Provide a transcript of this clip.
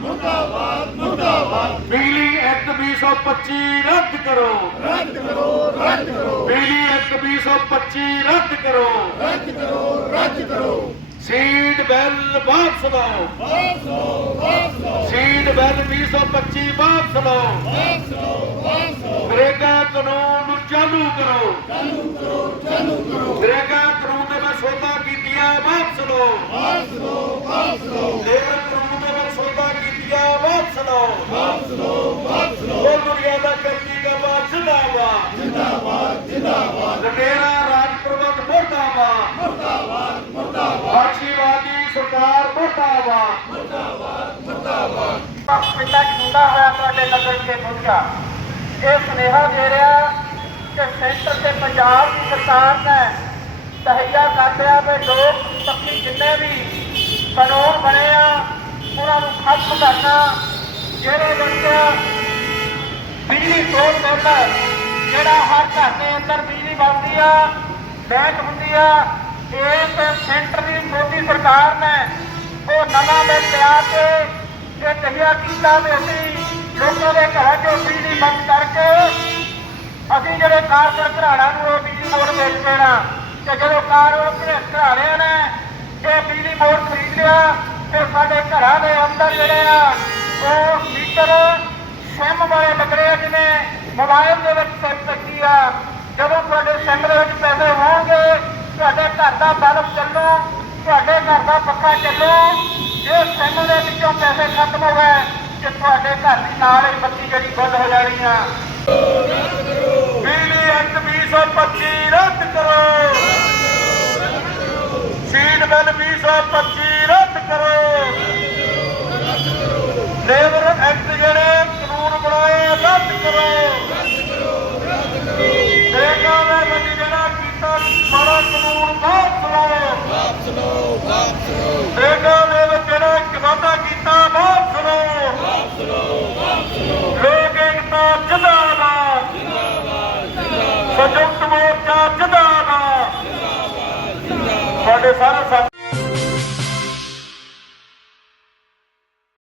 ਮੁਰਦਾਬਾਦ ਮੁਰਦਾਬਾਦ। ਬਿਜਲੀ ਐਕਟ 2025 ਰੱਦ ਕਰੋ। ਰੱਦ ਕਰੋ ਰੱਦ ਕਰੋ। ਬਿਜਲੀ ਐਕਟ 2025 ਰੱਦ ਕਰੋ। ਰੱਦ ਕਰੋ ਰੱਦ ਕਰੋ। ਸੀਡ ਬੈਲ ਵਾਪਸ ਲਓ। ਵਾਪਸ ਲਓ ਵਾਪਸ ਲਓ। ਸੀਡ ਬੈਲ 2025 ਵਾਪਸ ਲਓ। ਵਾਪਸ ਲਓ ਵਾਪਸ ਲਓ। ਨਰੇਗਾ ਕਾਨੂੰਨ ਨੂੰ ਚਾਲੂ ਕਰੋ। ਚਾਲੂ ਕਰੋ ਚਾਲੂ ਕਰੋ। ਨਰੇਗਾ ਕਾਨੂੰਨ ਦੇ ਵਿੱਚ ਸੋਧਾਂ ਕੀਤੀਆਂ ਵਾਪਸ ਲਓ। ਵਾਪਸ ਲਓ ਵਾਪਸ ਲਓ। ਜਿੰਦਾਬਾਦ ਲਟੇਰਾ ਮੁਰਦਾਬਾਦ। ਮੁਰਦਾਬਾਦ ਮੁਰਦਾਬਾਦ। ਫਾਸ਼ੀਵਾਦੀ ਸਰਕਾਰ ਮੁਰਦਾਬਾਦ। ਪਿੰਡਾਂ 'ਚ ਹੁੰਦਾ ਹੋਇਆ, ਤੁਹਾਡੇ ਨਗਰ 'ਚ ਪਹੁੰਚਾ ਇਹ ਸੁਨੇਹਾ ਦੇ ਰਿਹਾ ਕਿ ਸੈਂਟਰ ਤੇ ਪੰਜਾਬ ਦੀ ਸਰਕਾਰ ਨੇ ਤਹਈਆ ਕਰ ਲਿਆ ਵੀ ਲੋਕ ਪੱਖੀ ਜਿੰਨੇ ਵੀ ਕਾਨੂੰਨ ਬਣੇ ਆ, ਉਹਨਾਂ ਨੂੰ ਖਤਮ ਕਰਨਾ। ਜਿਹੜੇ ਲੋਕ ਬਿਜਲੀ ਕੋਲ ਬਿੱਲ ਜਿਹੜਾ ਹਰ ਘਰ ਦੇ ਅੰਦਰ ਬਿਜਲੀ ਬਣਦੀ ਆ, ਬੈਂਕ ਹੁੰਦੀ ਆ ਇਸ ਸੈਂਟਰ ਦੀ ਮੋਦੀ ਸਰਕਾਰ ਨੇ ਉਹ ਨਵਾਂ ਬਿੱਲ ਲਿਆ ਕੇ ਇਹ ਤਹੀਆ ਕੀਤਾ ਵੀ ਅਸੀਂ ਲੋਕਾਂ ਦੇ ਘਰਾਂ 'ਚੋਂ ਬਿਜਲੀ ਬੰਦ ਕਰਕੇ ਅਸੀਂ ਜਿਹੜੇ ਕਾਰਪੋਰੇਟ ਘਰਾੜਾਂ ਨੂੰ ਉਹ ਬਿਜਲੀ ਬੋਰਡ ਵੇਚ ਦੇਣਾ। ਤੇ ਜਦੋਂ ਕਾਰਪੋਰੇਟ ਘਰਾੜਿਆਂ ਨੇ ਇਹ ਬਿਜਲੀ ਬੋਰਡ ਖਰੀਦ ਲਿਆ, ਤੇ ਸਾਡੇ ਘਰਾਂ ਦੇ ਅੰਦਰ ਜਿਹੜੇ ਆ, ਉਹ ਮੀਟਰ, ਸਿਮ ਵਾਲੇ ਲੱਗਣੇ ਆ ਜਿਵੇਂ ਮੋਬਾਈਲ ਦੇ ਵਿੱਚ ਸਿਮ ਲੱਗੀ ਆ ਜਦੋਂ ਤੁਹਾਡੇ ਸਿਮ ਦੇ ਵਿੱਚ ਪੈਸੇ ਹੋਣਗੇ ਤੁਹਾਡੇ ਘਰ ਦਾ ਬਲਬ ਚੱਲੂ, ਤੁਹਾਡੇ ਘਰ ਦਾ ਪੱਖਾ ਚੱਲੂ, ਜੇ ਸਿਮ ਦੇ ਵਿੱਚੋਂ ਪੈਸੇ ਖਤਮ ਹੋ ਗਏ, ਤੇ ਤੁਹਾਡੇ ਘਰ ਦੀ ਨਾਲ ਹੀ ਬੱਤੀ ਜਿਹੜੀ ਬੰਦ ਹੋ ਜਾਣੀ ਆ। ਬਿਜਲੀ ਐਕਟ 2025 ਰੱਦ ਕਰੋ। ਸੀਟ ਬਿੱਲ 2025 ਸਾਰੇ